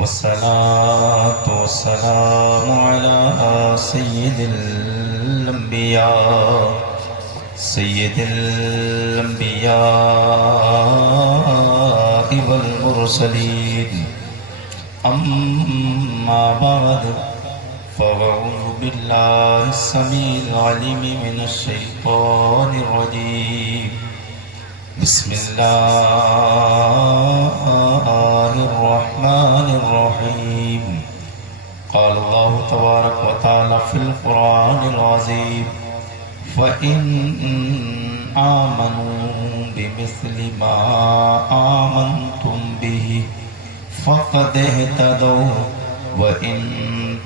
والصلاة والسلام على سيد الأنبياء والمرسلين. أما بعد فأعوذ بالله السميع العليم من الشيطان الرجيم. بسم الله الرحمن الرحيم. قال الله تبارك وتعالى في القرآن العظيم: فإن آمنوا بمثل ما آمنتم به فقد اهتدوا وإن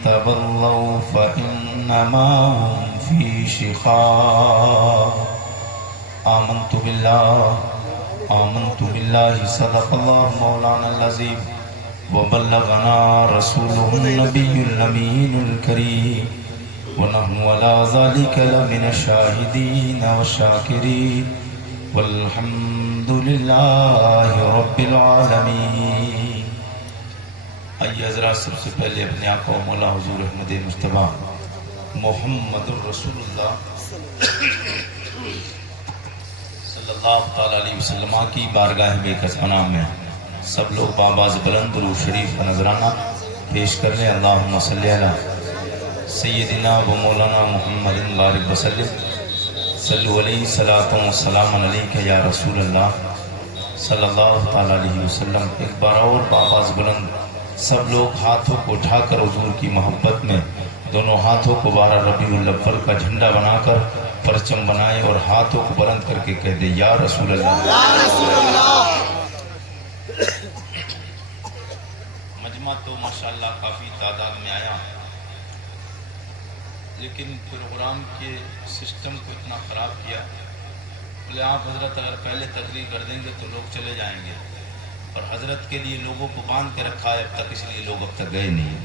تولوا فإنما هم في شقاق. آمنت بالله صدق الله مولانا العظيم وبلغنا رسوله النبي الأمين الكريم ونحن على ذلك لمن الشاهدين والشاكرين والحمد لله رب العالمين. آئیے حضرات، سب سے پہلے اپنے آقا و مولا حضور احمد مصطفیٰ محمد الرسول اللہ صلی اللہ تعالیٰ علیہ وسلم کی بارگاہ بے کس پناہ میں سب لوگ بآواز بلند درود شریف کا نذرانہ پیش کر لیں. اللہم صلی علی سیدنا و مولانا محمد بارک وسلم. صلو علیہ صلاۃ و سلام علیک یا رسول اللہ صلی اللہ تعالیٰ علیہ وسلم. ایک بار اور بآواز بلند سب لوگ ہاتھوں کو اٹھا کر حضور کی محبت میں دونوں ہاتھوں کو 12 ربیع الاول کا جھنڈا بنا کر پرچم بنائے اور ہاتھوں کو بلند کر کے کہہ دے: یا رسول اللہ. مجمع تو ماشاءاللہ کافی تعداد میں آیا، لیکن پروگرام کے سسٹم کو اتنا خراب کیا. بولے آپ حضرت اگر پہلے تقریر کر دیں گے تو لوگ چلے جائیں گے، اور حضرت کے لیے لوگوں کو باندھ کے رکھا ہے اب تک، اس لیے لوگ اب تک گئے نہیں.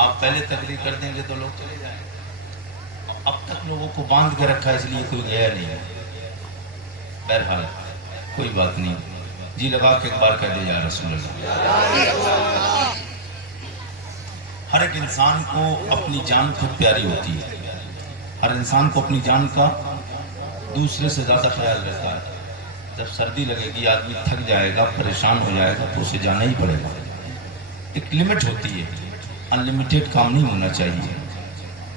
آپ پہلے تقریر کر دیں گے تو لوگ چلے جائیں گے، اب تک لوگوں کو باندھ کے رکھا ہے اس لیے کوئی گیا نہیں. بہرحال کوئی بات نہیں، جی لگا کے ایک بار کہہ دے: یا رسول اللہ. ہر ایک انسان کو اپنی جان خود پیاری ہوتی ہے. ہر انسان کو اپنی جان کا دوسرے سے زیادہ خیال رہتا ہے. جب سردی لگے گی آدمی تھک جائے گا، پریشان ہو جائے گا تو اسے جانا ہی پڑے گا. ایک لمٹ ہوتی ہے، انلمیٹیڈ کام نہیں ہونا چاہیے.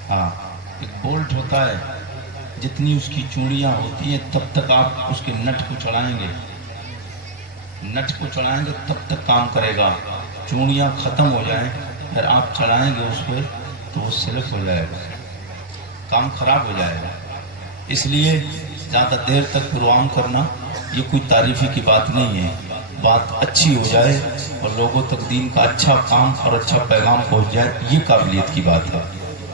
ہاں، ایک بولٹ ہوتا ہے، جتنی اس کی چوڑیاں ہوتی ہیں تب تک آپ اس کے نٹ کو چڑھائیں گے تب تک کام کرے گا. چوڑیاں ختم ہو جائیں پھر آپ چڑھائیں گے اس پہ تو وہ سلپ ہو جائے گا، کام خراب ہو جائے گا. اس لیے زیادہ دیر تک پروگرام کرنا یہ کوئی تعریفی کی بات نہیں ہے. بات اچھی ہو جائے اور لوگوں تک دین کا اچھا کام اور اچھا پیغام پہنچ جائے، یہ قابلیت کی بات ہے،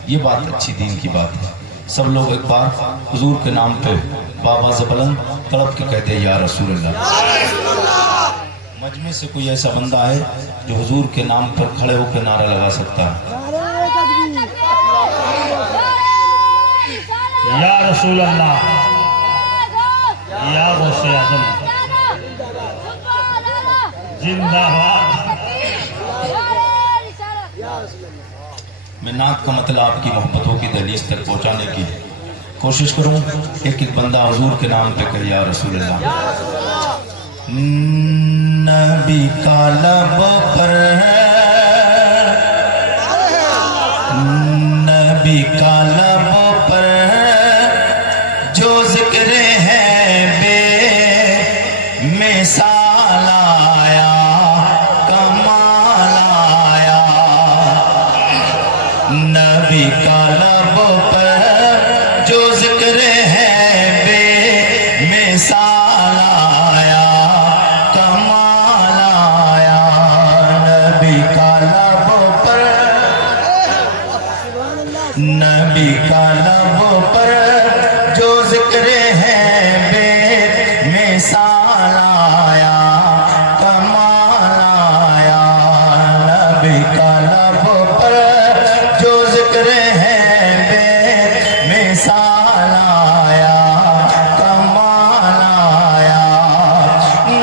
یہ بات اچھی دین کی بات ہے. سب لوگ ایک بار حضور کے نام پہ بآواز بلند تڑپ کے کہتے ہیں: یا رسول اللہ. مجمع سے کوئی ایسا بندہ ہے جو حضور کے نام پر کھڑے ہو کے نعرہ لگا سکتا ہے؟ یا رسول اللہ، یا غوث اعظم زندہ باد. میں نعت کا مطلب آپ کی محبتوں کی دہلیز تک پہنچانے کی کوشش کروں. ایک ایک بندہ حضور کے نام پہ کہے: یا رسول اللہ. نبی کا لب پر نبی کا لب پر جو ذکر ہے بے مثال آیا، کمال آیا. نبی کا لب پر جو ذکر ہے بے مثال آیا، کمال آیا. نبی کا لب پر نبی کا لب پر جو ذکر ہے بے مثال آیا، کمال آیا. نبی کا لب پر جو ذکر ہے بے مثال آیا، کمال آیا.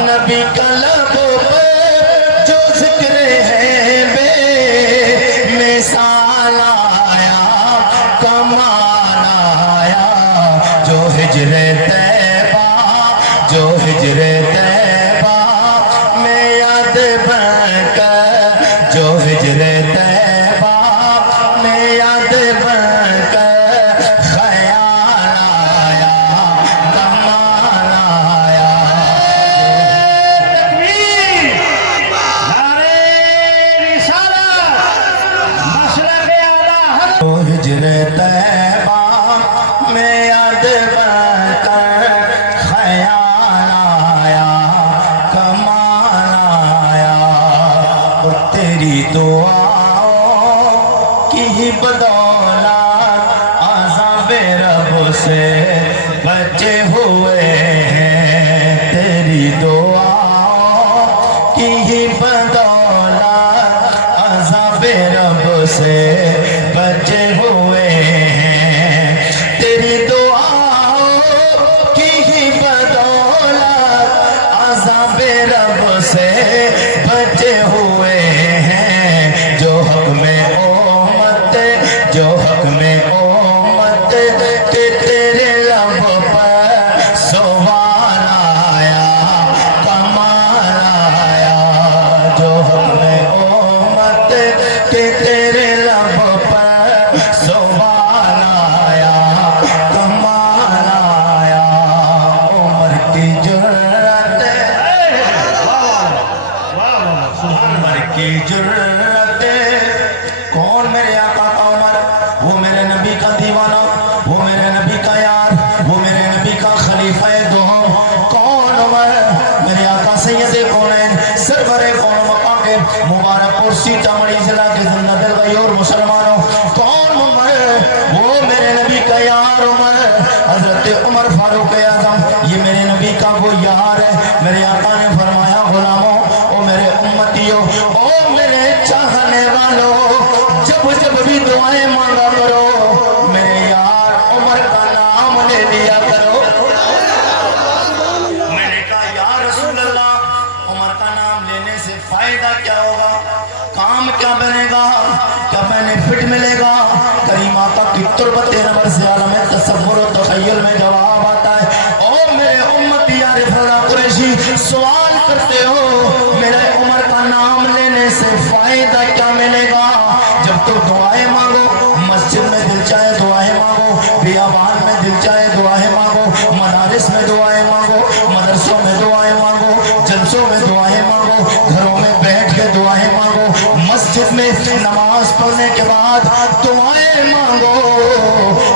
نبی کا لب پر تیری دعاؤں کی ہی بدولت عذاب رب سے بچے ہوئے ہیں، تیری دعاؤں کی ہی بدولت عذاب رب سے بچے ہوئے ہیں، تیری دعاؤں کی ہی بدولت عذاب رب سے بچے ہوئے ہیں، جو حق میں امت کہ تیرے لب پر سوال آیا، کمال آیا، جو حق میں امت کہ تیرے لب پر سوال آیا، کمال آیا، عمر کی جرأت عمر کی جرأت، کون میرے آقا کا عمر، وہ میرے نبی کا دیوانہ، وہ میرے نبی کا یار، وہ میرے نبی کا خلیفہ دوم، کون عمر، میرے آقا سید کونین سرور کون مقام کے مبارک اور سیتامڑھی ضلع کے زندہ دل غیور مسلمانوں، کون عمر، وہ میرے نبی کا یار عمر، حضرت عمر فاروق اعظم، یہ میرے نبی کا وہ یار ہے۔ میرے آقا نے فرمایا غلاموں، او میرے امتیوں، او میرے چاہنے والوں، جب بھی دعائیں مانگا کرو میرے یار عمر کا نام لے لیا کرو۔ میں نے کہا یا رسول اللہ، عمر کا نام لینے سے فائدہ کیا ہوگا، کام کیا بنے گا، کیا بینیفٹ ملے گا؟ کریم آقا کی تربت نظر سے عالم تصور و تخیل میں جواب آتا ہے، او میرے امتی یا رفض قریشی سوال کرتے ہو میرے عمر کا نام لینے سے فائدہ کیا ملے گا؟ جب تو دعائیں مانگو، مسجد میں دل چاہے دعائیں مانگو، بیابان میں دل چاہے دعائیں مانگو، مدارس میں دعائیں مانگو، مدرسوں میں دعائیں مانگو، جلسوں میں دعائیں مانگو، گھروں میں بیٹھ کے دعائیں مانگو، مسجد میں نماز پڑھنے کے بعد دعائیں مانگو،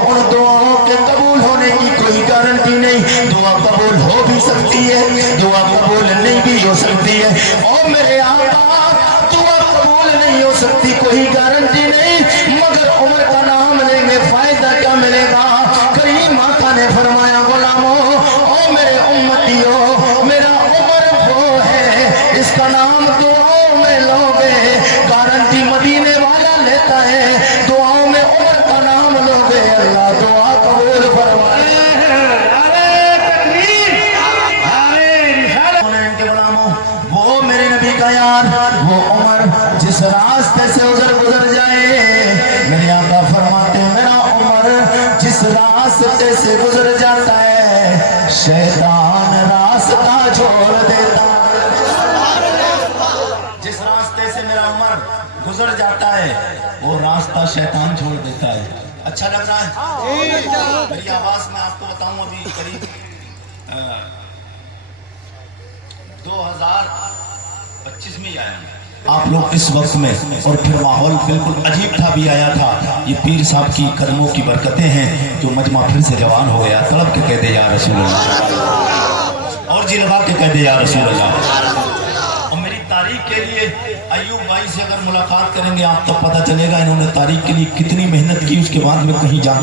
ان دعاؤں کے قبول ہونے کی کوئی گارنٹی نہیں، دعا قبول ہو بھی سکتی ہے، دعا قبول نہیں بھی ہو سکتی ہے، اور میرے آقا دعا قبول نہیں ہو سکتی، کوئی گارنٹی نہیں، مگر عمر کا نام لیں گے فائدہ کیا ملے گا؟ کریم آقا نے فرمایا غلاموں، او میرے امتیوں، میرا عمر وہ ہے اس کا نام دعاؤں میں لوگے، گارنٹی مدینے والا لیتا ہے، دعاؤں میں عمر کا نام لوگے اللہ دعا قبول فرمائے۔ وہ میرے نبی کا یار، وہ عمر جس راستے سے گزر جائے، میرے آقا فرماتے ہیں میرا عمر جس راستے سے گزر جاتا ہے شیطان راستہ چھوڑ دیتا، جس راستے سے میرا عمر گزر جاتا ہے وہ راستہ شیطان چھوڑ دیتا ہے۔ اچھا لگ رہا ہے؟ میری آواز میں آپ کو بتاؤں ابھی قریب 2025 میں آیا ہوں، آپ لوگ اس وقت میں، اور پھر ماحول بالکل عجیب تھا بھی آیا تھا، یہ پیر صاحب کی قدموں کی برکتیں ہیں جو مجمع پھر سے جوان ہو گیا، طلب کے کہہ دے یا رسول اللہ، اور جی لگا کے کہہ دے یا رسول اللہ۔ اور میری تاریخ کے لیے ایوب بھائی سے اگر ملاقات کریں گے آپ تو پتہ چلے گا انہوں نے تاریخ کے لیے کتنی محنت کی، اس کے بعد میں کہیں جا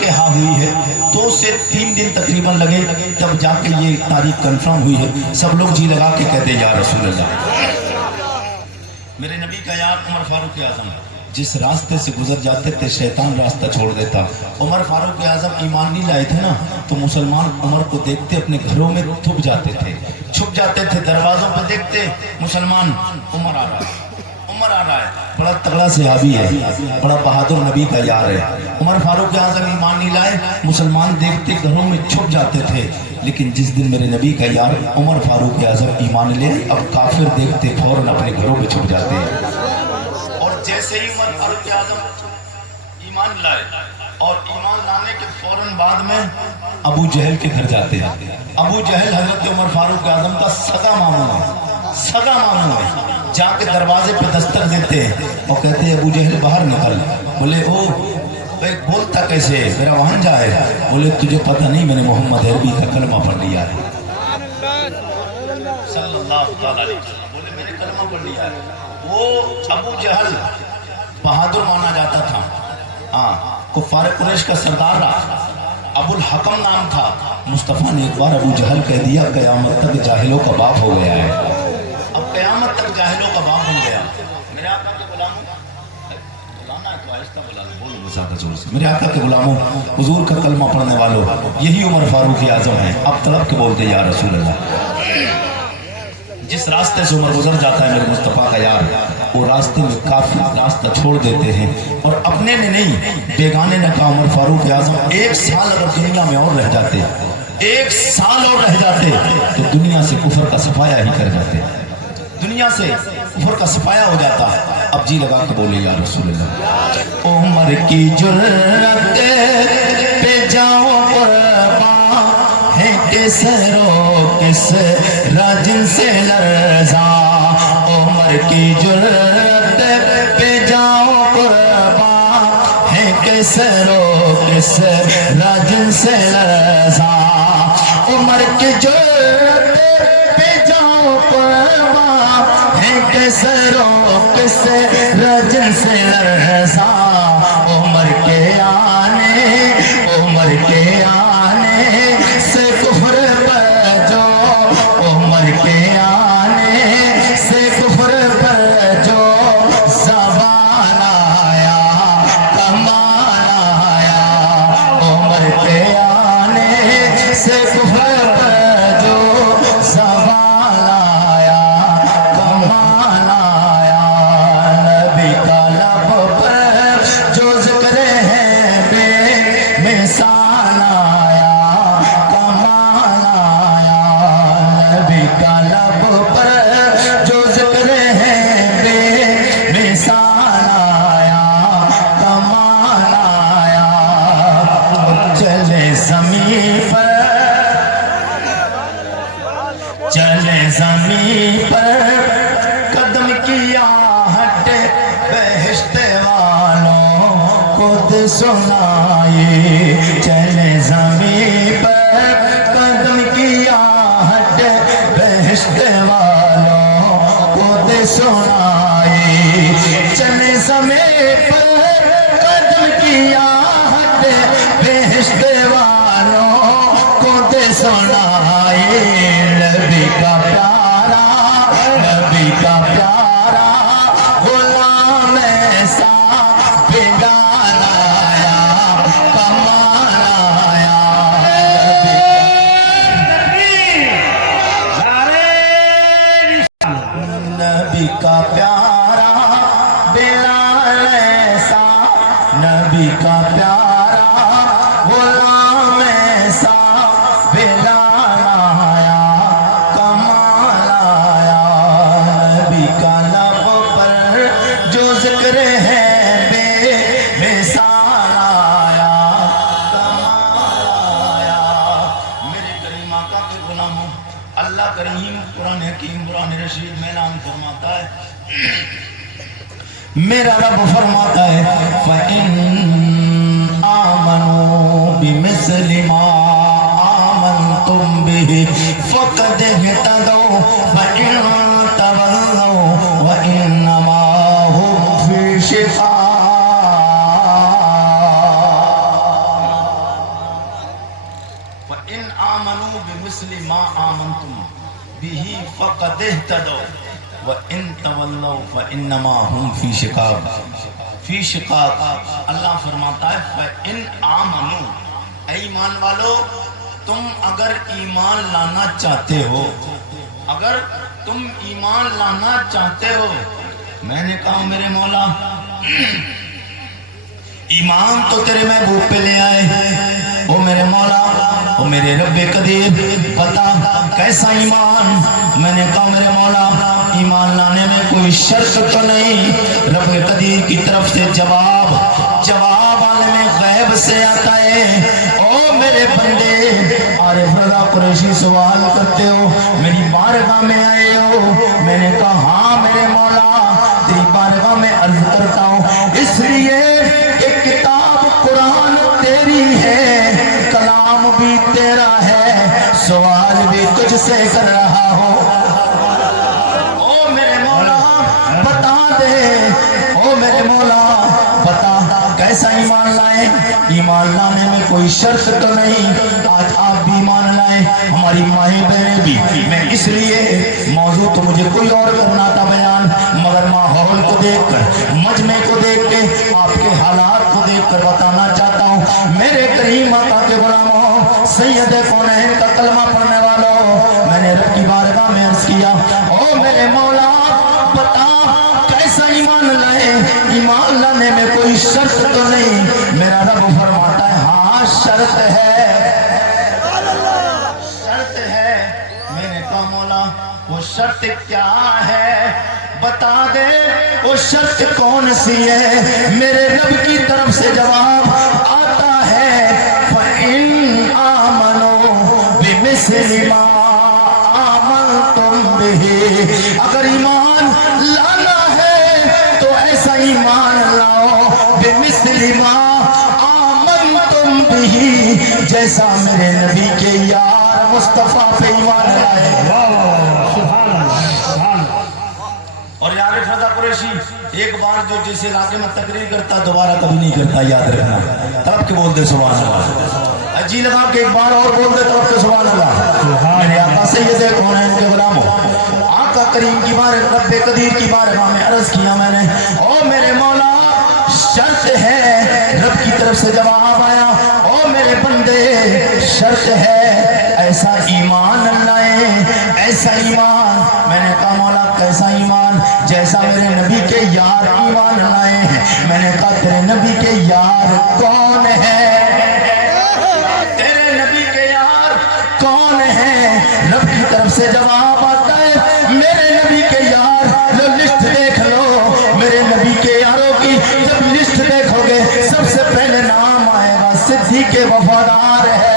کے ہاں ہوئی ہے، 2 سے 3 دن تقریباً لگے تب جا کے یہ تاریخ کنفرم ہوئی ہے۔ سب لوگ جی لگا کے کہتے یا رسول اللہ۔ میرے نبی کا یار عمر فاروق اعظم جس راستے سے گزر جاتے تھے شیطان راستہ چھوڑ دیتا۔ عمر فاروق اعظم ایمان نہیں لائے تھے نا تو مسلمان عمر کو دیکھتے اپنے گھروں میں چھپ جاتے تھے، دروازوں پہ دیکھتے مسلمان عمر آ رہا ہے، بڑا تگڑا صحابی ہے، بڑا بہادر نبی کا یار ہے۔ عمر فاروق اعظم ایمان نہیں لائے، مسلمان دیکھتے گھروں میں چھپ جاتے تھے، لیکن جس دن میرے نبی کا یار عمر فاروق اعظم ایمان لے، اب کافر دیکھتے فوراً اپنے گھروں میں چھپ جاتے ہیں۔ اور جیسے ہی عمر فاروق اعظم ایمان لائے اور ایمان لانے کے فوراً بعد میں ابو جہل کے گھر جاتے ہیں۔ ابو جہل حضرت عمر فاروق اعظم کا سگا ماموں ہے، جا کے دروازے پہ دستک دیتے ہیں اور کہتے ہیں ابو جہل باہر نکل، بولے او بولتا کیسے میرا وہاں جائے، بولے تجھے پتہ نہیں میں نے محمد عربی کا کلمہ پڑھ لیا ہے صلی اللہ علیہ وسلم، بولے میں نے کلمہ پڑھ لیا ہے۔ وہ ابو جہل بہادر مانا جاتا تھا، ہاں کفار قریش کا سردار رہا، ابو الحکم نام تھا۔ مصطفیٰ نے ایک بار ابو جہل کہہ دیا قیامت تک جاہلوں کا باپ ہو گیا ہے، اب قیامت تک جاہلوں کا باپ ہو گیا۔ میرے آقا کے غلاموں، بلانا ہے تو آہستہ بلا لو، بولو زیادہ زور سے۔ میرے آقا کے غلاموں، حضور کا کلمہ پڑھنے والوں، یہی عمر فاروق اعظم ہیں۔ اب طلب کے بولتے یا رسول اللہ۔ جس راستے سے عمر گزر جاتا ہے میرے مصطفیٰ کا یار، وہ راستے میں کافی راستہ چھوڑ دیتے ہیں، اور اپنے نے نہیں بیگانے نے کہا عمر فاروق اعظم 1 سال اگر دنیا میں اور رہ جاتے، 1 سال اور رہ جاتے تو دنیا سے کفر کا صفایا ہی کر جاتے، دنیا سے کفر کا صفایا ہو جاتا۔ اب جی لگا کے بولے یا رسول اللہ۔ عمر کی جرأت پہ جاؤ قربان ہے، کس رو کس راجن سے لرزاں، عمر کی جرأت پہ جاؤ قربان ہے، کس رو کس راجن سے لرزاں، عمر کی جرأت پہ جاؤ قربان ہے، کس رو کس راجن سے لرزاں، عمر کے آنے سے کفر پر جو، عمر کے آنے سے کفر پر جو زبان آیا کمان آیا، عمر کے آنے سے کفر پر جو زبان آیا کمان آیا، نبی کا لب پر جو ذکر ہے بے مثال آیا کمان آیا، نبی کا لب پر جو ذکر ہے بے مثال آیا کمان آیا، چلے زمین پر قدم کیا ہٹ بہشت والوں خود سنائے، چلے زمین پر قدم کیا ہٹ بہشت والوں خود سنائے، چلے زمین پر قدم کیا ہٹ بہشت والوں خود سنائے، نبی کا پیارا غلام ایسا بگان آیا کمان آیا، نبی کا پیارا بلال ایسا، نبی کا پیارا غلام ایسا بلال آیا کمال آیا، نبی کا لب پر جو ذکر ہے بے مثال آیا کمال آیا۔ میرے کریم آقا کے غلاموں، اللہ کریم قرآن حکیم قرآن رشید میں اعلان فرماتا ہے، میرا رب فرماتا ہے فَإِنْ آمَنُوا بِمِثْلِ مَا آمَنْتُمْ بِهِ فَقَدِ اهْتَدَوْا وَإِنْ تَوَلَّوْا وَإِنَّمَا هُمْ فِي شِقَاقٍ، فَإِنْ آمَنُوا بِمِثْلِ مَا آمَنْتُمْ بِهِ فَقَدِ اهْتَدَوْا وَإِن تَوَلَّوْا فَإِنَّمَا هُمْ فِي شِقَاقٍ، فی شقاق۔ اللہ فرماتا ہے فَإِنْ آمَنُوا، اے ایمان والو تم اگر ایمان لانا چاہتے ہو، اگر تم ایمان لانا چاہتے ہو، میں نے کہا میرے مولا ایمان تو تیرے محبوب پہ لے آئے، او میرے مولا او میرے رب قدیر بتا کیسا ایمان؟ میں نے کہا میرے مولا ایمان لانے میں کوئی شرط تو نہیں؟ رب قدیر کی طرف سے جواب عالم غیب سے آتا ہے، او میرے بندے عارف رضا قریشی سوال کرتے ہو، میری بارگاہ میں آئے ہو؟ میں نے کہا ہاں میرے مولا تیری بارگاہ میں عرض کرتا ہوں، اس لیے کہ کتاب قرآن تیری ہے، کلام بھی تیرا ہے، سوال بھی تجھ سے کر رہا ہوں، او میرے مولا بتا دے او میرے مولا بتا کیسا ایمان لائیں ایمان لانے میں کوئی شرط تو نہیں آج آپ بھی ایمان لائیں ہماری مائیں بہنیں بھی میں اس لیے موضوع تو مجھے کوئی اور کرنا تھا بیان مگر ماحول کو دیکھ کر مجمع کو دیکھ کے آپ کے حالات کو دیکھ کر بتانا چاہتا ہوں میرے کریم آقا کے غلاموں سید کونین کا کلمہ پڑھنے والوں میں نے رب کی بارگاہ میں عرض کیا او میرے مولا بتا کیسا ایمان لائے ایمان لانے میں کوئی شرط تو نہیں میرا رب فرماتا ہے ہاں شرط ہے شرط ہے میں نے کہا مولا وہ شرط کیا ہے بتا دے وہ شرط کون سی ہے میرے رب کی طرف سے جواب آتا ہے فَإِنْ آمَنُوا بِمِثْلِ مَا آمَنْتُمْ بِهِ اگر ایمان لانا ہے تو ایسا ایمان لاؤ بِمِثْلِ مَا آمَنْتُمْ بِهِ جیسا میرے نبی کے یار مصطفیٰ پہ ایمان لائے سبحان اللہ سبحان اللہ اور یار فضا قریشی ایک بار جو جس علاقے میں تقریر کرتا دوبارہ کبھی نہیں کرتا یاد رکھنا طرف کے بول دے سبحان اللہ جی لگا کہ ایک بار اور بول دے طرف کے سبحان اللہ میرے آقا سید کونین کے غلاموں آقا کریم کی بارے رب قدیر کی بارگاہ میں عرض کیا میں نے او میرے مولا شرط ہے رب کی طرف سے جواب آیا او میرے بندے شرط ہے ایسا ایمان لائیں ایسا ایمان میں نے کہا مولا کیسا ایمان جیسا میرے نبی کے یار ایمان لائے ہیں میں نے کہا تیرے نبی کے یار کون ہے تیرے نبی کے یار کون ہے رب کی طرف سے جواب آتا ہے میرے نبی کے یار لو لسٹ دیکھ لو میرے نبی کے یاروں کی جب لسٹ دیکھو گے سب سے پہلے نام آئے گا صدیق وفادار ہے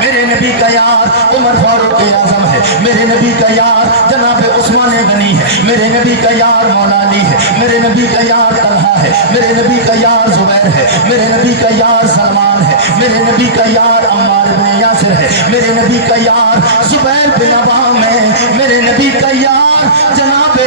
میرے نبی کا یار عمر فاروق اعظم ہے میرے نبی کا یار جناب عثمان غنی ہے میرے نبی کا یار مولا علی ہے میرے نبی کا یار طلحہ ہے میرے نبی کا یار زبیر ہے میرے نبی کا یار سلمان ہے میرے نبی کا یار عمار بن یاسر ہے میرے نبی کا یار زبیر بن عوام ہے میرے نبی کا یار جناب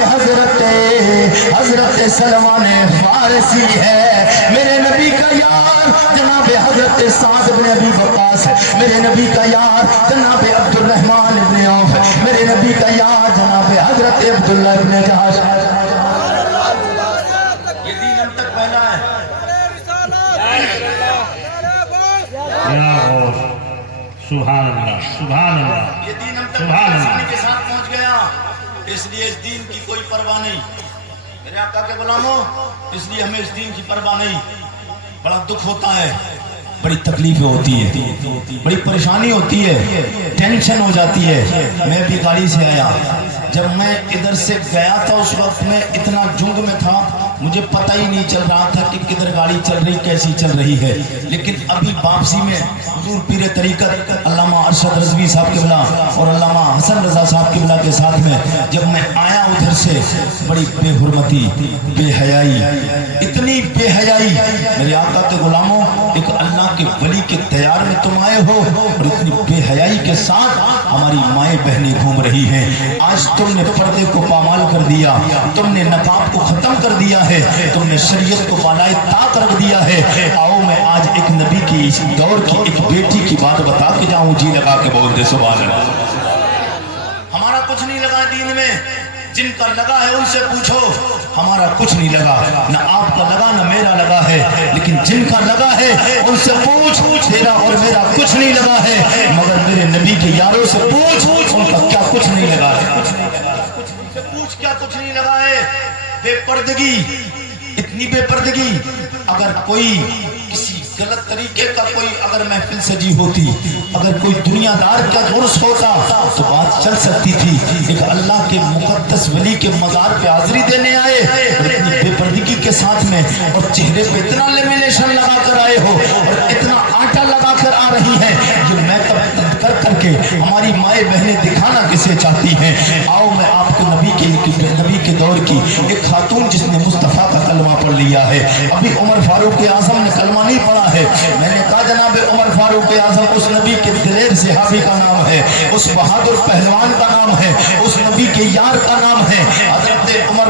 حضرت سلمان فارسی ہے میرے نبی کا یار جناب حضرت سعد بن ابی وقاص ہے میرے نبی کا یار جناب عبد الرحمن بن عوف ہے میرے نبی کا یار جناب حضرت عبداللہ بن جہش یہ دین ہم تک پہلا ہے سبحان اللہ سبحان اللہ یہ دین ہم تک سبحان اللہ آسانی کے ساتھ پہنچ گیا اس لیے اس دین کی کوئی پرواہ نہیں میرے آقا کے غلاموں اس لیے ہمیں اس دین کی پرواہ نہیں بڑا دکھ ہوتا ہے بڑی تکلیفیں ہوتی ہے بڑی پریشانی ہوتی ہے ٹینشن ہو جاتی ہے میں بھی گاڑی سے آیا جب میں ادھر سے گیا تھا اس وقت میں اتنا جنگ میں تھا مجھے پتہ ہی نہیں چل رہا تھا کہ کدھر گاڑی چل رہی کیسی چل رہی ہے لیکن ابھی واپسی میں حضور پیر طریقت علامہ ارشد رضوی صاحب قبلہ اور علامہ حسن رضا صاحب قبلہ کے ساتھ میں جب میں آیا ادھر سے بڑی بے حرمتی بے حیائی اتنی بے حیائی میرے آقا کے غلاموں ایک اللہ کے ولی کے تیار میں تم آئے ہو اور اتنی بے حیائی کے ساتھ ہماری مائیں بہنیں گھوم رہی ہیں آج تم نے پردے کو پامال کر دیا تم نے نقاب کو ختم کر دیا ہے تم نے شریعت کو بالائے طاق رکھ دیا ہے آؤ میں آج ایک نبی کی اس دور کی ایک بیٹی کی بات بتا کے جاؤں جی لگا کے بول دے سبحان اللہ ہمارا کچھ نہیں لگا دین میں جن کا لگا ہے ان سے پوچھو ہمارا کچھ نہیں لگا نہ آپ کا لگا نہ میرا لگا ہے لیکن جن کا لگا ہے ان سے پوچھ تیرا اور میرا کچھ نہیں لگا ہے مگر میرے نبی کے یاروں سے پوچھ ان کا کیا کچھ نہیں لگا ہے پوچھ کیا کچھ نہیں لگا ہے بے پردگی اتنی بے پردگی اگر کوئی کسی غلط طریقے کا کوئی اگر محفل سجی ہوتی اگر کوئی دنیا دار کا عرس ہوتا تو بات چل سکتی تھی ایک اللہ کے مقدس ولی کے مزار پہ حاضری دینے آئے اور اتنی بے پردگی کے ساتھ میں اور چہرے پہ اتنا لیمینیشن لگا کر آئے ہو اور اتنا آٹا لگا کر آ رہی ہے جو میک اپ کر کے ہماری مائیں بہنیں دکھانا کسے چاہتی ہیں آؤ میں آپ کو نبی کے دور کی ایک خاتون جس نے مصطفیٰ کا کلمہ پڑھ لیا ہے ابھی عمر فاروق اعظم نے کلمہ نہیں پڑھا ہے میں نے کہا جناب عمر فاروق اعظم اس نبی کے دلیر صحابی کا نام ہے اس بہادر پہلوان کا نام ہے اس نبی کے یار کا نام ہے حضرت عمر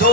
2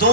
2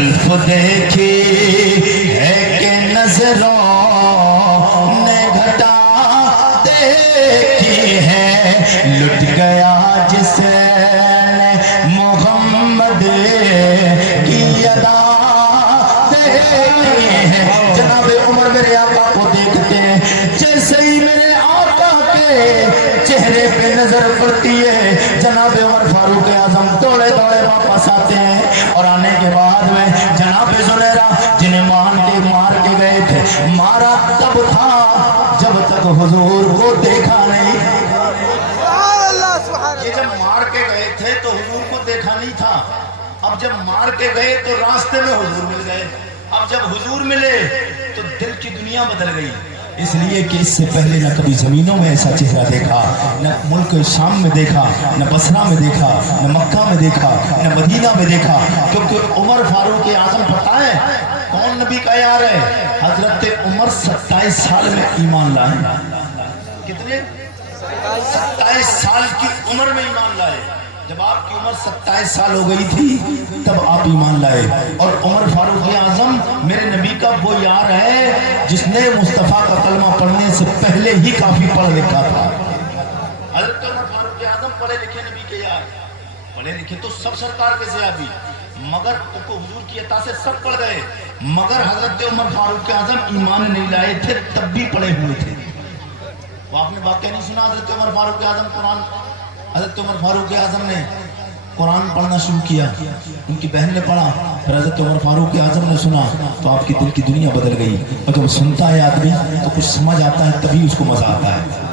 زلف دیکھی ہے کہ نظروں نے گھٹا دیکھی ہے لٹ گیا جس نے محمد کی ادا دیکھی ہے جناب عمر میرے آقا کو دیکھتے ہیں جیسے ہی میرے آقا کے چہرے پہ نظر پڑتی ہے جناب عمر فاروق اعظم دوڑے دوڑے واپس آتے ہیں اور آنے کے بعد میں جناب زنیرہ جنہیں مار کے گئے تھے مارا تب تھا جب تک حضور کو دیکھا نہیں یہ جب مار کے گئے تھے تو حضور کو دیکھا نہیں تھا اب جب مار کے گئے تو راستے میں حضور مل گئے اب جب حضور ملے تو دل کی دنیا بدل گئی اس لیے کہ اس سے پہلے نہ کبھی زمینوں میں ایسا چہرہ دیکھا نہ ملک شام میں دیکھا نہ بصرہ میں دیکھا نہ مکہ میں دیکھا نہ مدینہ میں دیکھا کیونکہ عمر فاروق اعظم پتہ ہے کون نبی کا یار ہے حضرت عمر 27 سال میں ایمان لائے کتنے 27 سال کی عمر میں ایمان لائے جب آپ کی عمر 27 سال ہو گئی تھی تب آپ ایمان لائے اور عمر فاروق اعظم میرے نبی کا وہ یار ہے جس نے مصطفیٰ کا کلمہ پڑھنے سے پہلے ہی کافی پڑھ لکھا تھا حضرت عمر فاروق اعظم پڑھے لکھے نبی کے یار پڑھے لکھے تو سب سرکار کے صحابی مگر ان کو حضور کی عطا سے سب پڑھ گئے مگر حضرت عمر فاروق اعظم ایمان نہیں لائے تھے تب بھی پڑھے ہوئے تھے وہ آپ نے واقعہ نہیں سنا حضرت عمر فاروق اعظم قرآن حضرت عمر فاروق اعظم نے قرآن پڑھنا شروع کیا ان کی بہن نے پڑھا پھر حضرت عمر فاروق اعظم نے سنا تو آپ کی دل کی دنیا بدل گئی اور جب سنتا ہے آدمی تو کچھ سمجھ آتا ہے تبھی اس کو مزہ آتا ہے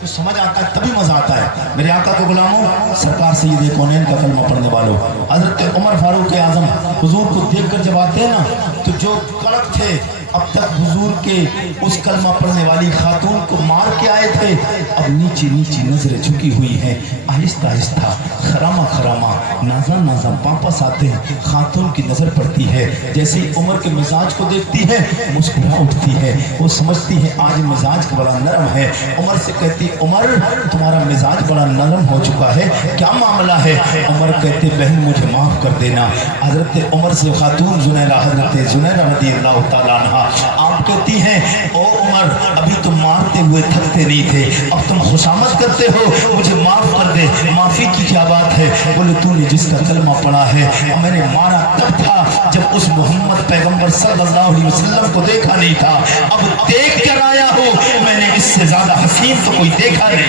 کچھ سمجھ آتا ہے تبھی مزہ آتا ہے میرے آقا کے غلاموں سرکار سید کونین کا کلمہ پڑھنے والوں حضرت عمر فاروق اعظم حضور کو دیکھ کر جب آتے ہیں نا تو جو کڑک تھے اب تک حضور کے اس کلمہ پڑھنے والی خاتون کو مار کے آئے تھے اب نیچے نیچے نظریں جھکی ہوئی ہیں آہستہ آہستہ خرامہ خرامہ نازاں نازاں واپس آتے ہیں خاتون کی نظر پڑتی ہے جیسے ہی عمر کے مزاج کو دیکھتی ہے مسکرا اٹھتی ہے وہ سمجھتی ہے آج مزاج بڑا نرم ہے عمر سے کہتی عمر تمہارا مزاج بڑا نرم ہو چکا ہے کیا معاملہ ہے عمر کہتے بہن مجھے معاف کر دینا حضرت عمر سے خاتون زنیرہ حضرت زنیرہ رضی اللہ تعالیٰ عنہ آپ کہتی ہیں او عمر ابھی تم مارتے ہوئے تھکتے نہیں تھے اب تم خوشامد کرتے ہو مجھے معاف کر دے معافی کی کیا بات ہے بولے تو نے جس کا کلمہ پڑھا ہے میں نے مارا تب تھا جب اس محمد پیغمبر صلی اللہ علیہ وسلم کو دیکھا نہیں تھا اب دیکھ کر آیا ہوں میں نے اس سے زیادہ حسین تو کوئی دیکھا نہیں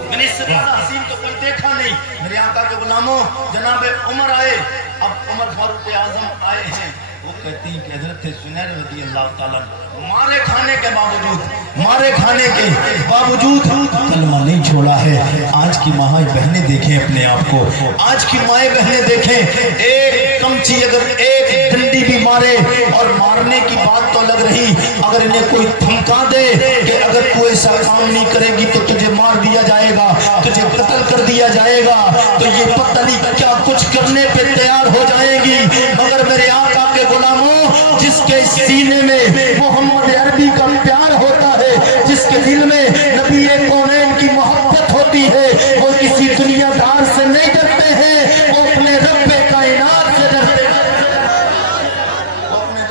میں نے اس سے زیادہ حسین تو کوئی دیکھا نہیں میرے آقا کے غلاموں جناب عمر آئے اب عمر فاروق اعظم آئے ہیں وہ کہتی ہیں کہ حضرت زنیرہ رضی اللہ تعالیٰ مارے کھانے کے باوجود کلمہ نہیں چھوڑا ہے آج کی ماں بہنیں دیکھیں اپنے آپ کو آج کی مائیں بہنیں دیکھیں ایک کمچی اگر ایک ڈنڈی بھی مارے اور مارنے کی بات تو لگ رہی اگر انہیں کوئی دھمکا دے کہ اگر کوئی ایسا کام نہیں کرے گی تو تجھے مار دیا جائے گا تجھے قتل کر دیا جائے گا تو یہ پتہ نہیں کیا کچھ کرنے پہ تیار ہو جائے گی مگر میرے آقا کے غلاموں جس کے سینے میں محمد عربی کا پیار ہوتا ہے جس کے دل میں نبی کونین کی محبت ہوتی ہے وہ کسی دنیا دار سے نہیں ڈرتے ہیں وہ اپنے رب کائنات سے ڈرتے ہیں وہ اپنے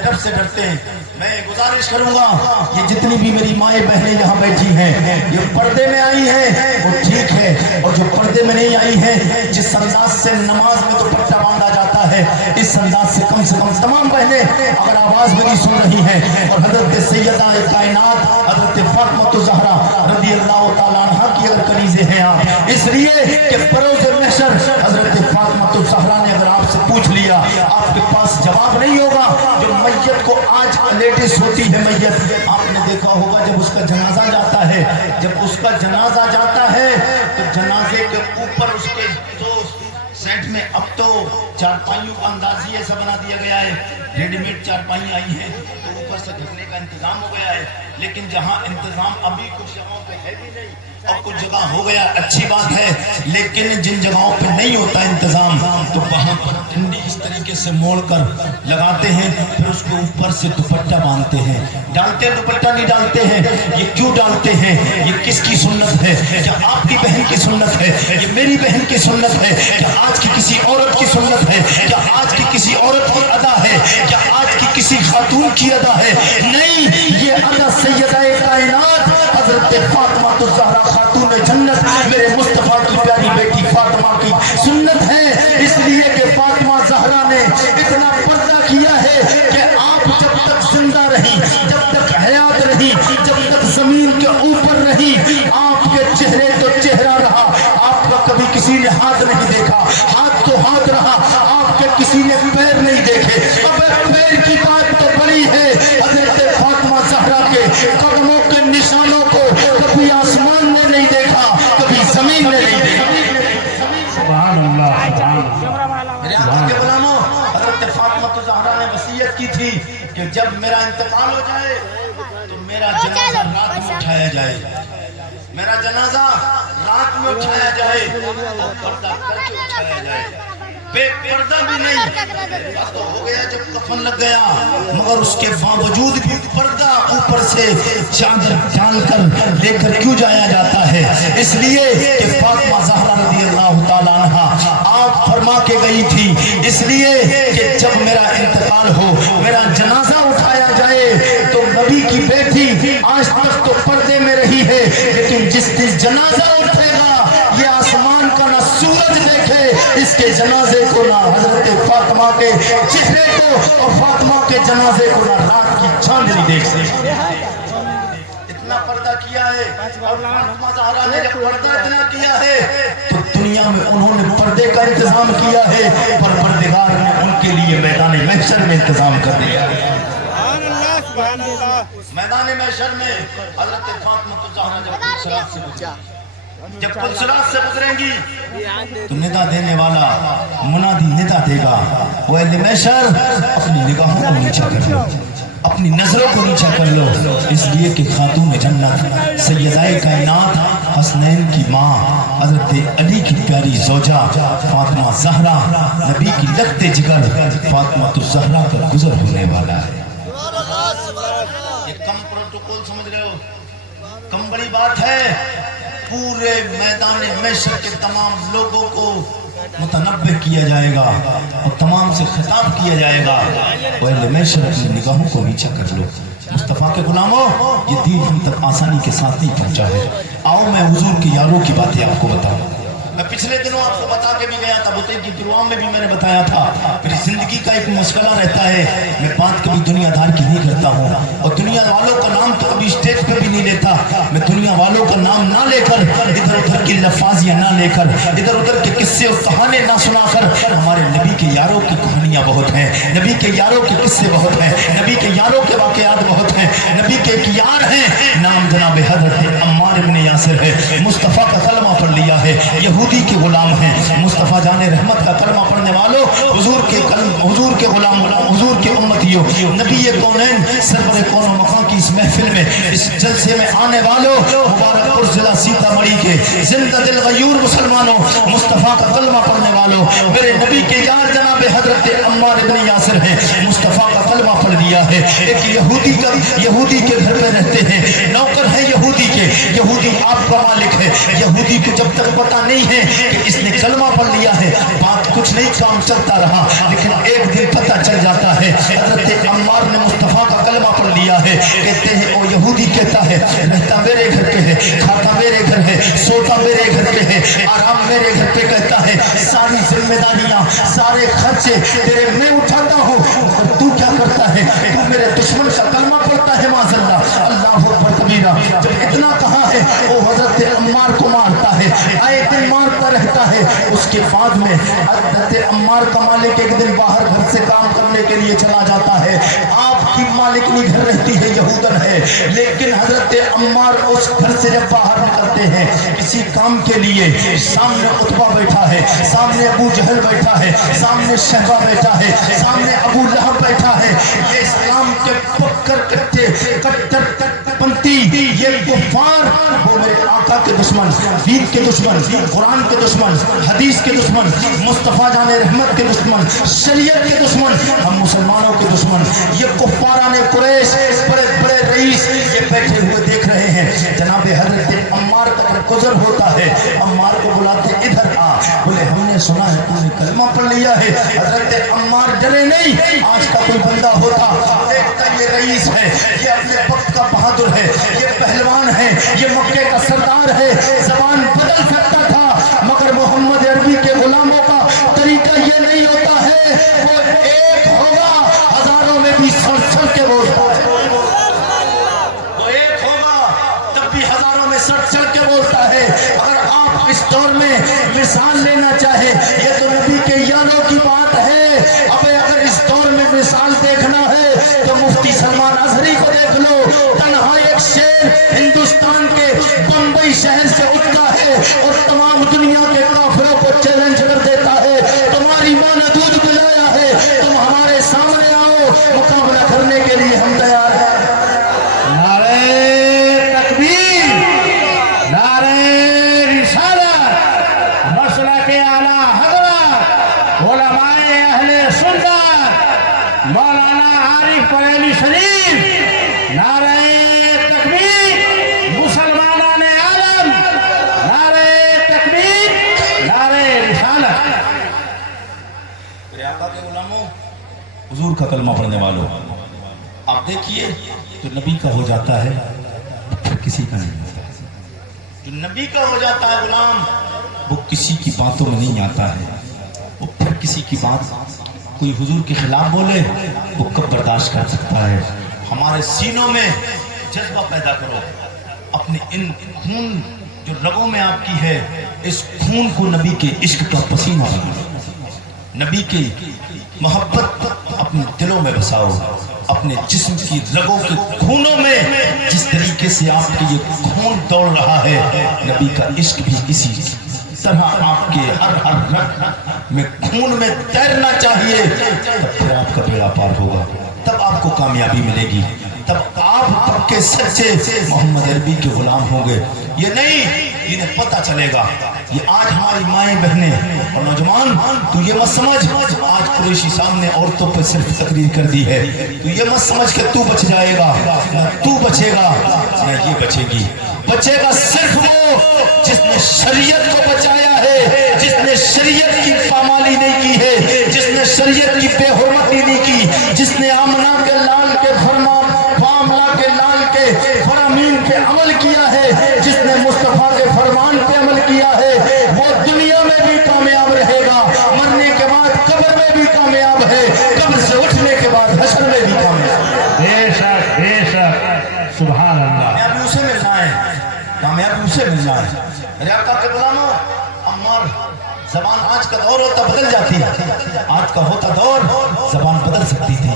رب سے ڈرتے ہیں میں گزارش کروں گا یہ جتنی بھی میری مائیں بہنیں یہاں بیٹھی ہیں یہ پردے میں آئی ہیں وہ ٹھیک ہے اور جو پردے میں نہیں آئی ہیں جس انداز سے نماز میں دوپٹہ باندھا جاتا ہے اس انداز سے کم تمام بہنیں اگر آواز میری سن رہی ہیں اور حضرت سیدہ کائنات حضرت فاطمہ الزہرا رضی اللہ تعالیٰ عنہ کی اگر کنیزیں ہیں آپ اس لیے کہ بروز محشر حضرت فاطمہ الزہرا نے اگر آپ سے پوچھ لیا آپ کے پاس جواب نہیں ہوگا جو میت کو آج لیٹس ہوتی ہے میت آپ نے دیکھا ہوگا جب اس کا جنازہ جاتا ہے تو جنازے کے اوپر اس کے دو سیٹ میں اب تو چارپائیوں کا انداز ہی ایسا بنا دیا گیا ہے ریڈی میڈ چارپائی آئی ہے تو اوپر سے ڈھکنے کا انتظام ہو گیا ہے، لیکن جہاں انتظام ابھی کچھ جگہوں پہ ہے بھی نہیں اور کچھ جگہ ہو گیا اچھی بات ہے، لیکن جن جگہوں پہ نہیں ہوتا انتظام تو وہاں پر ڈنڈی اس طریقے سے موڑ کر لگاتے ہیں، پھر اس کے اوپر سے دوپٹہ باندھتے ہیں، ڈالتے دوپٹہ نہیں ڈالتے ہیں، یہ کیوں ڈالتے ہیں؟ یہ کس کی سنت ہے؟ کیا آپ کی بہن کی سنت ہے؟ یہ میری بہن کی سنت ہے؟ کیا آج کی کسی عورت کی سنت ہے؟ کیا آج کی کسی عورت کی ادا ہے؟ کیا آج کی کسی خاتون کی ادا ہے؟ نہیں، یہ ادا سیدہ کائنات حضرت فاطمہ الزہرا خاتون جنت میرے مصطفیٰ کی پیاری بیٹی فاطمہ کی سنت ہے، اس لیے کہ فاطمہ زہرا نے اتنا پردہ کیا ہے کہ آپ جب تک زندہ رہی، جب تک حیات رہی، جب تک زمین کے اوپر رہی، آپ کے چہرے تو چہرہ رہا، آپ کا کبھی کسی نے ہاتھ نہیں دیکھا، ہاتھ تو ہاتھ رہا، آپ کے کسی نے پیر نہیں دیکھے۔ اب پیر کی بات تو بڑی ہے، حضرت فاطمہ زہرا کے قدموں کے نشانوں کو کبھی آسمان نے نہیں دیکھا، کبھی زمین نے نہیں دیکھا۔ سبحان اللہ، سبحان اللہ۔ میرے آقا کے غلاموں، حضرت فاطمہ الزہرا نے وصیت کی تھی کہ جب میرا انتقال ہو جائے تو میرا جنازہ رات میں اٹھایا جائے، میرا جنازہ رات میں اٹھایا جائے اور پردہ کر کے اٹھایا جائے، بے پردہ بھی نہیں تو ہو گیا جب کفن لگ گیا، مگر اس کے باوجود بھی پردہ اوپر سے چادر ڈال کر لے کر کیوں جایا جاتا ہے؟ اس لیے کہ فاطمہ زہرا رضی اللہ تعالیٰ عنہا آپ فرما کے گئی تھی، اس لیے کہ جب میرا انتقال ہو، میرا جنازہ اٹھایا جائے تو نبی کی بیٹی آج تک تو پردے میں رہی ہے، لیکن جس دن جنازہ اٹھے گا یہ آسمان کا نہ سورج دیکھے اس کے جنازے کو، نہ حضرت فاطمہ کے چہرے کو، اور فاطمہ کے جنازے کو نہ رات کی چاندنی دیکھ سکے۔ اتنا پردہ کیا ہے، اور فاطمہ زہرا نے جب پردہ اتنا کیا ہے تو دنیا میں انہوں نے پردے کا انتظام کیا ہے، پر پردگار نے ان کے لیے میدان محشر میں انتظام کر دیا ہے۔ میدان محشر میں حضرت فاطمہ الزہرا جب پلسرات سے گزریں گی تو ندا دینے والا منادی ندا دے گا، وہ اہل محشر اپنی نگاہوں کو نیچا کر لو، اپنی نظروں کو نیچا کر لو، اس لیے کہ خاتون جنت سیدہ کائنات حسنین کی ماں حضرت علی کی پیاری زوجہ فاطمہ زہرا نبی کی لگتے جگر فاطمہ الزہرا کا گزر ہونے والا ہے۔ یہ کم پروٹوکول سمجھ رہے ہو؟ کم بڑی بات ہے؟ پورے میدان محشر کے تمام لوگوں کو متنبہ کیا جائے گا اور تمام سے خطاب کیا جائے گا، وہ اہل محشر اپنی نگاہوں کو نیچا کر لو۔ مصطفیٰ کے غلاموں، یہ دین ہم تک آسانی کے ساتھ نہیں پہنچا ہے۔ آؤ میں حضور کی یاروں کی باتیں آپ کو بتاؤں۔ میں پچھلے دنوں آپ کو بتا کے بھی گیا تھا، بطے کی دروام میں بھی میں نے بتایا تھا، میری زندگی کا ایک مشغلہ رہتا ہے، میں بات کبھی دنیا دار کی نہیں کرتا ہوں، اور دنیا والوں کا نام تو کبھی اسٹیج پہ بھی نہیں لیتا۔ میں دنیا والوں کا نام نہ لے کر، ادھر ادھر کی لفاظیاں نہ لے کر، ادھر ادھر کے قصے اور کہانے نہ سنا کر، ہمارے نبی کے یاروں کی کہانیاں بہت ہیں، نبی کے یاروں کے قصے بہت ہیں، نبی کے یاروں کے واقعات بہت ہیں۔ نبی کے ایک یار ہیں، نام جناب حضرت عمار ابن یاسر ہے، مصطفیٰ کا کلمہ پڑھ لیا ہے، یہودی کے غلام ہیں۔ مصطفیٰ جان رحمت کا کلمہ پڑھنے والوں، حضور کے غلام، حضور کے امتیوں، نبی کونین سرور کون و مکان کی اس محفل میں، اس جلسے میں آنے والوں، مبارک پور ضلع سیتا مڑی کے زندہ دل غیور مسلمانوں، مصطفیٰ کا کلمہ پڑھنے والوں، میرے نبی کے یار جناب حضرت عمار ابن یاسر ہیں، مصطفیٰ کا کلمہ پڑھ لیا ہے۔ ایک یہودی کے گھر میں رہتے ہیں، نوکر ہیں یہودی کے، یہودی آپ کا مالک ہے، یہودی کو جب تک پتہ نہیں ہے کہ اس نے کلمہ پڑھ لیا ہے، بات کچھ نہیں، کام چلتا رہا، لیکن ایک دن پتہ چل جاتا ہے حضرت عمار نے مصطفیٰ کا کلمہ پڑھ لیا ہے۔ کہتے ہیں وہ یہودی کہتا ہے رہتا میرے گھر پہ ہے، کھاتا میرے گھر ہے، سوتا میرے گھر پہ ہے، آرام میرے گھر پہ، کہتا ہے ساری ذمہ داریاں، سارے خرچے تیرے میں اٹھاتا ہوں، اور تو کیا کرتا ہے؟ تو میرے دشمن کا کلمہ پڑھتا ہے، معاذ اللہ، اللہ اکبر کبیرہ۔ جب اتنا کہا ہے وہ حضرت عمار کو مارتا ہے، آئے دن مارتا رہتا ہے۔ اس کے بعد میں حضرت عمار کا مالک ایک دن باہر گھر سے کام کرنے کے لیے چلا جاتا ہے، آپ کی مالکنی گھر رہتی ہے، یہودن ہے، لیکن حضرت عمار اس گھر سے جب باہر نکلتے جاتے ہیں کسی کام کے لیے، سامنے عتبہ بیٹھا ہے، سامنے ابو جہل بیٹھا ہے، سامنے شہبہ بیٹھا ہے، سامنے ابو لہب بیٹھا ہے، یہ اسلام کے کٹر پنتی، یہ کفار، وہ میرے آقا کے دشمن، دین کے دشمن، قرآن کے دشمن، حدیث کے دشمن، مصطفیٰ جان رحمت کے دشمن، شریعت کے دشمن، ہم مسلمانوں کے دشمن، یہ کفاران قریش، بڑے بڑے رئیس یہ بیٹھے ہوئے دیکھ رہے ہیں۔ جناب حضرت عمار کا گزر ہوتا ہے، عمار کو بلاتے ادھر آ، بولے ہم نے سنا ہے تم نے کلمہ پڑھ لیا ہے۔ حضرت عمار ڈرے نہیں، آج کا کوئی بندہ ہوتا دیکھتا یہ رئیس ہے، یہ اپنے وقت کا بہادر ہے، یہ پہلوان ہے، یہ مکے کا سردار ہے، زبان بدل سکتا تھا، مگر محمد عربی کے غلاموں کا طریقہ یہ نہیں ہوتا ہے، وہ ایک ہوگا ہزاروں میں بھی سڑ سڑ کے بولتا ہے، وہ ایک ہوگا تب بھی ہزاروں میں سڑ سڑ کے بولتا ہے۔ اگر آپ اس دور میں مثال لینا چاہے، یہ تو نبی کے یاروں کی بات ہے، اب اگر اس دور میں مثال دیکھنا ہے تو مفتی سلمان اظہری کو دیکھ لو، تنہا ایک شیر ہندوستان کے بمبئی شہر سے اٹھتا ہے اور تمام دنیا کے کافروں کو چیلنج کر دیتا ہے، تمہاری ماں نے دودھ پلایا ہے، تم ہمارے سامنے آؤ، مقابلہ کرنے کے لیے ہم تیار ہیں۔ نعرہ تکبیر، نعرہ رسالت، مسلک اعلیٰ حضرت علماء اہل سنت مولانا عارف بریلوی شریف، نعرہ تکبیر، مسلمانان عالم، نعرہ تکبیر، نعرہ رسالت۔ میرے آقا کے غلاموں، حضور کا کلمہ پڑھنے والوں، آپ دیکھیے جو نبی کا ہو جاتا ہے پھر کسی کا نہیں ہوتا، جو نبی کا ہو جاتا ہے غلام وہ کسی کی باتوں میں نہیں آتا ہے، وہ پھر کسی کی بات کوئی حضور کے خلاف بولے وہ کب برداشت کر سکتا ہے۔ ہمارے سینوں میں جذبہ پیدا کرو، اپنے ان خون جو رگوں میں آپ کی ہے، اس خون کو نبی کے عشق کا پسینہ بناؤ، نبی کی محبت اپنے دلوں میں بساؤ، اپنے جسم کی رگوں کے خونوں میں جس طریقے سے آپ کے یہ خون دوڑ رہا ہے، نبی کا عشق بھی اسی طرح آپ کے ہر ہر رگ میں خون میں تیرنا چاہیے، تب پھر آپ کا بیڑا پار ہوگا، تب آپ کو کامیابی ملے گی، تب آپ پکے سچے محمد عربی کے غلام ہوں گے۔ یہ نہیں، انہیں پتہ چلے گا، یہ آج ہماری مائیں بہنیں اور نوجوان، تو یہ مت سمجھ آج قریشی صاحب نے عورتوں پہ صرف تقریر کر دی ہے، تو یہ مت سمجھ کہ تو بچ جائے گا، نہ تو بچے گا نہ یہ بچے گی، بچے گا صرف وہ جس نے شریعت کو بچایا ہے، جس نے شریعت کی پامالی نہیں کی ہے، جس نے شریعت کی بے حرمتی نہیں کی، جس نے آمنہ کے لال کے فرمان، معاملہ کے لال کے فرامین کے عمل کیا ہے، جس نے مصطفیٰ کے فرمان پہ عمل کیا ہے، وہ دنیا میں بھی کامیاب رہے گا، مرنے کے بعد قبر میں بھی کامیاب ہے، قبر سے اٹھنے کے بعد حشر میں بھی کامیاب ہے۔ بے شک بے شک، سبحان اللہ۔ کامیابی اسے ملنا ہے، کامیابی اسے ملنا ہے۔ میرے آقا کے غلاموں، عمار، زبان آج کا دور ہوتا بدل جاتی ہے، آج کا ہوتا دور زبان بدل سکتی تھی،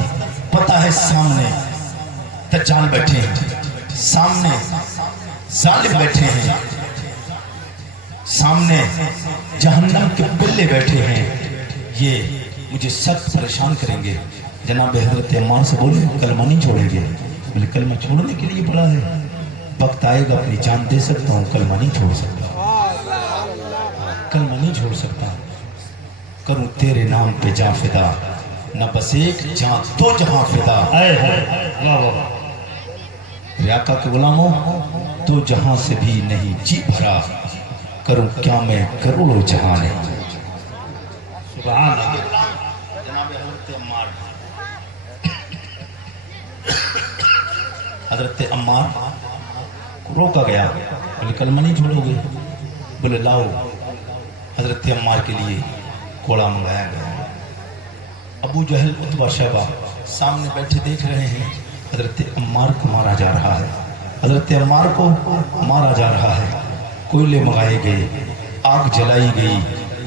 پتہ ہے سامنے دجال بیٹھے ہیں، سامنے ظالم بیٹھے ہیں، سامنے جہنم کے پلے بیٹھے ہیں، یہ مجھے سخت پریشان کریں گے۔ جناب حضرت عمار سے بولے کلمہ نہیں چھوڑیں گے، بولے کلمہ چھوڑنے کے لیے پڑا ہے، وقت آئے گا اپنی جان دے سکتا ہوں، کلمہ نہیں چھوڑ سکتا، کلمہ نہیں چھوڑ سکتا، کروں تیرے نام پہ جاں فدا، نہ بس ایک جاں دو جہاں فدا۔ میرے آقا کے غلاموں، تو جہاں سے بھی نہیں جی بھرا، کروں کیا میں کروڑوں جہاں نہیں۔ سبحان اللہ۔ جناب حضرت عمار، حضرت عمار کو روکا گیا، بولے کلمہ نہیں چھوڑو گے، بولے لاؤ۔ حضرت عمار کے لیے کوڑا منگایا گیا، ابو جہل عتبہ شیبہ سامنے بیٹھے دیکھ رہے ہیں، حضرت عمار کو مارا جا رہا ہے، حضرت عمار کو مارا جا رہا ہے، کوئلے منگائے گئے، آگ جلائی گئی،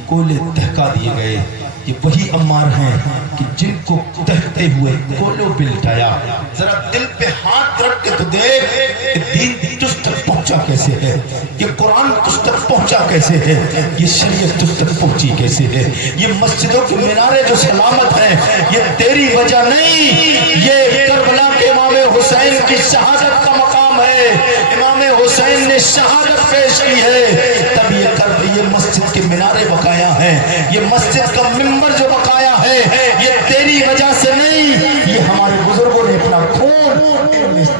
کوئلے دہکا دیے گئے۔ یہ وہی عمار ہیں کہ جن کو دہتے ہوئے کوئلوں پہ لٹایا۔ ذرا دل پہ ہاتھ رکھ کے تو دیکھ کہ دین تجھ تک پہنچ پہنچا کیسے ہے, یہ قرآن تجھ تک پہنچا کیسے ہے, یہ شریعت تجھ تک پہنچی کیسے ہے, یہ مسجدوں کے مینارے جو سلامت ہیں یہ تیری وجہ نہیں, یہ کربلا کے امام حسین کی شہادت کا مقام ہے. امام حسین نے شہادت پیش کی ہے تب یہ مسجد کے مینارے بقایا ہیں, یہ مسجد کا منبر جو بقایا ہے یہ تیری وجہ سے نہیں, یہ ہمارے بزرگوں نے اپنا خون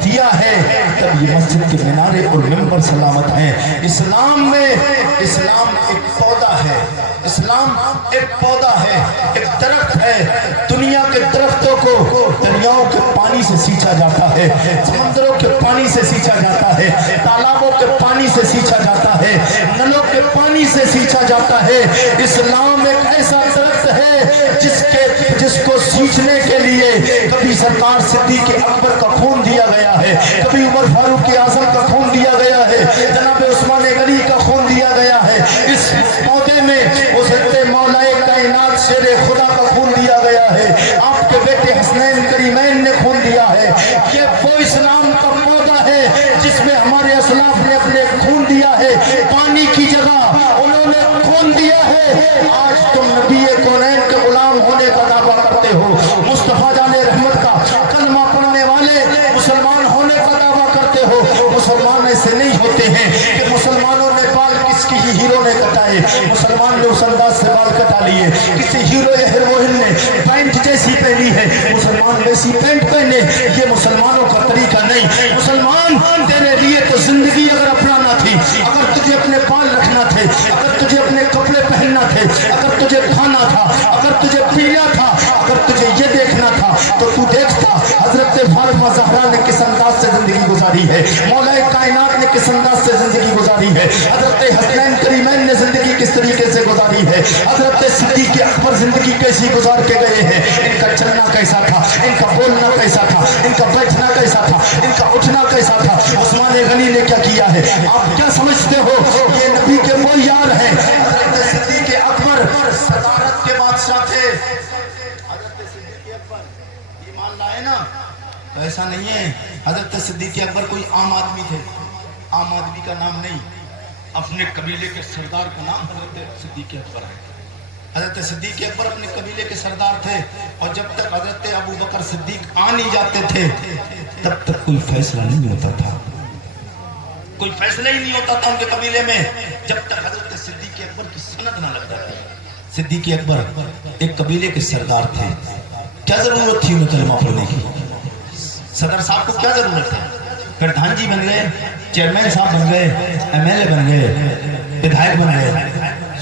دیا ہے تب یہ مسجد کے مینارے اور منبر سلامت ہیں. اسلام میں اسلام ایک پودا ہے, اسلام ایک پودا ہے, ایک درخت ہے. دنیا کے درختوں کو دریاؤں کے پانی سے سینچا جاتا ہے, سمندروں کے پانی سے سینچا جاتا ہے, تالابوں کے پانی سے سینچا جاتا ہے, نلوں کے پانی سے سینچا جاتا ہے. اسلام ایک ایسا درخت ہے جس کو سینچنے کے لیے کبھی سرکار صدیق اکبر کا خون دیا گیا ہے, کبھی عمر فاروق اعظم کا خون دیا گیا ہے, جناب عثمان غنی کا خون دیا گیا ہے. اس پودے میں حضرت مولا کائنات شیر خدا کا خون دیا گیا ہے, آپ کے بیٹے حسنین کریمین نے خون دیا ہے. یہ وہ اسلام کا پودا ہے جس میں ہمارے اسلاف نے اپنے خون دیا ہے, پانی کی جگہ انہوں نے خون دیا ہے. آج تم نبی کونین کے غلام ہونے کا دعویٰ کرتے ہو, مصطفیٰ جان رحمت کا کلمہ پڑھنے والے مسلمان ہونے کا دعویٰ کرتے ہو. مسلمان ایسے نہیں ہوتے ہیں کہ مسلمانوں نے بال کس کی ہیرو نے کٹائے, مسلمان نے اس انداز سے بال کٹا لیے, کسی ہیرو یا ہیروئن نے پینٹ جیسی پہنی ہے مسلمان ویسی پینٹ پہنے, یہ مسلمانوں کا طریقہ نہیں. مسلمان تیرے لیے تو زندگی اگر اپنانا تھی, اگر تجھے اپنے بال رکھنا تھے, اگر تجھے اپنے کپڑے پہننا تھے, اگر تجھے کھانا تھا, اگر تجھے پینا تھا, اگر تجھے یہ دیکھنا تھا تو تو دیکھتا حضرت فاطمہ زہرا نے کس انداز سے زندگی گزاری ہے, مولا کائنات نے کس انداز سے زندگی گزاری ہے, حضرت حسنین کریمین نے زندگی کس طریقے سے گزاری ہے, حضرت صدیق اکبر زندگی کیسی گزار کے گئے ہیں. ان کا چلنا کیسا تھا, ان کا بولنا کیسا تھا, ان کا بیٹھنا کیسا تھا, ان کا اٹھنا کیسا تھا. عثمان غنی نے کیا کیا ہے, آپ کیا سمجھتے ہو یہ نبی کے وہ یار ہیں. حضرت صدیق اکبر صدارت کے بادشاہ تھے, حضرت صدیق اکبر ایمان لائے نا, تو ایسا نہیں ہے حضرت صدیق اکبر کوئی عام آدمی تھے, عام آدمی کا نام نہیں, اپنے قبیلے کے سردار کا نام حضرت صدیق اکبر ہے. حضرت صدیق اکبر اپنے قبیلے کے سردار تھے, اور جب تک حضرت ابو بکر صدیق آ نہیں جاتے تھے تب تک کوئی فیصلہ نہیں ہوتا تھا, کوئی فیصلہ ہی نہیں ہوتا تھا ان کے قبیلے میں جب تک حضرت صدیق اکبر کی سند نہ لگ جاتی. صدیق اکبر ایک قبیلے کے سردار تھے, کیا ضرورت تھی انہیں کلمہ پڑھنے کی, صدر صاحب کو کیا ضرورت ہے, پردھان جی بن گئے, چیئرمین صاحب بن گئے, ایم ایل اے بن گئے, ودھائک بن گئے,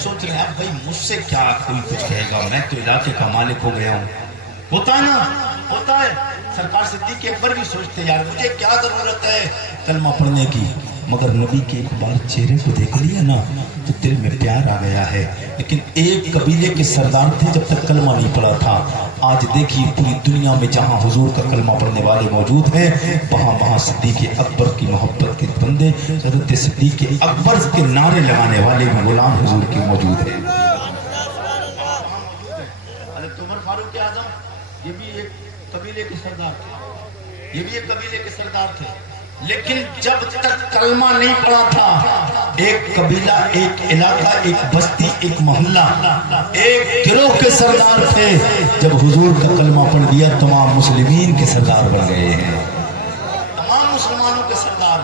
سوچ رہے ہیں اب بھائی مجھ سے کیا کوئی کچھ کہے گا, میں تو علاقے کا مالک ہو گیا ہوں. ہوتا ہے نا, ہوتا ہے. سرکار صدیق اکبر بھی سوچتے یار مجھے کیا ضرورت ہے کلمہ پڑھنے کی, مگر نبی کے ایک بار چہرے کو دیکھ لیا نا تو دل میں پیار آ گیا ہے. لیکن ایک قبیلے کے سردار تھے جب تک کلمہ نہیں پڑھا تھا. آج دیکھیے پوری دنیا میں جہاں حضور کا کلمہ پڑھنے والے موجود ہیں وہاں صدیق اکبر کی محبت کے بندے, حضرت صدیق اکبر کے نعرے لگانے والے بھی غلام حضور کے موجود ہیں. حضرت عمر فاروق اعظم یہ بھی ایک قبیلے کے سردار تھے, یہ بھی ایک قبیلے کے سردار تھے, لیکن جب تک کلمہ نہیں پڑا تھا ایک قبیلہ, ایک علاقہ, ایک بستی, ایک محلہ, ایک گروہ کے سردار تھے. جب حضور کا کلمہ پڑھ دیا تمام مسلمین کے سردار بن گئے ہیں, تمام مسلمانوں کے سردار,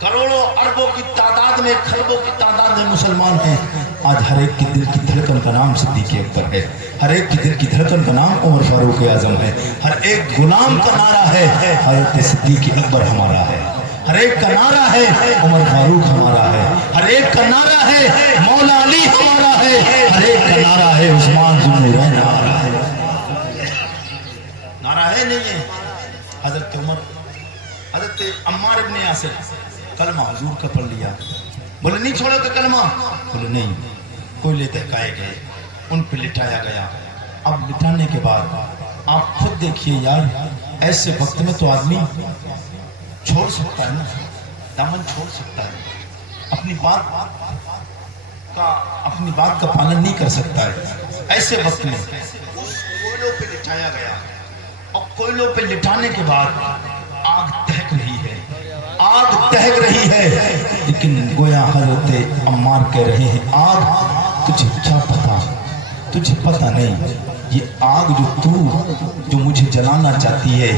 کروڑوں اربوں کی تعداد میں, خربوں کی تعداد میں مسلمان ہیں. آج ہر ایک کے دل کی دھڑکن کا نام صدیق اکبر ہے, ہر ایک کے دل کی دھڑکن کا نام عمر فاروق اعظم ہے, ہر ایک غلام کا نعرہ ہے حضرت صدیق اکبر ہمارا ہے, ہر ایک کا نعرہ ہے عمر فاروق ہمارا ہے, ہر ایک کا نعرہ ہے مولا علی ہمارا ہے, ہر ایک کا نعرہ ہے عثمان ذو النورین ہمارا ہے. نعرہ ہے نہیں ہے. حضرت عمر, حضرت عمار ابن یاسر کلمہ حضور کا پڑھ لیا, بولے نہیں چھوڑو تو کلمہ, بولے نہیں, کوئی لے دہکائے گئے, ان پہ لٹایا گیا. اب لٹانے کے بعد آپ خود دیکھیے یار, ایسے وقت میں تو آدمی چھوڑ سکتا ہے نا, دامن چھوڑ سکتا ہے, اپنی بات کا پالن نہیں کر سکتا ہے. ایسے وقت میں اس کوئلوں پہ لٹایا گیا, اور کوئلوں پہ لٹانے کے بعد آگ دہک رہی ہے, آگ دہک رہی ہے. لیکن گویا حضرت عمار کہہ رہے ہیں آگ تجھے کیا پتا، تجھے پتا نہیں یہ آگ جو مجھے جلانا چاہتی ہے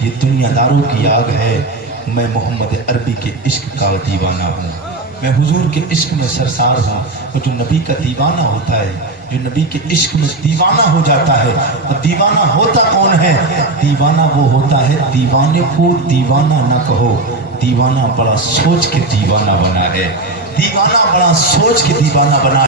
یہ دنیا داروں کی آگ ہے، میں محمد عربی کے عشق کا دیوانہ ہوں، میں حضور کے عشق میں سرسار ہوں۔ وہ جو نبی کا دیوانہ ہوتا ہے، جو نبی کے عشق میں دیوانہ ہو جاتا ہے، تو دیوانہ ہوتا کون ہے؟ دیوانہ وہ ہوتا ہے، دیوانے کو دیوانہ نہ کہو، دیوانہ بڑا سوچ کے دیوانہ بنا ہے، دیوانہ بڑا سوچ کے دیوانہ بنا ہے۔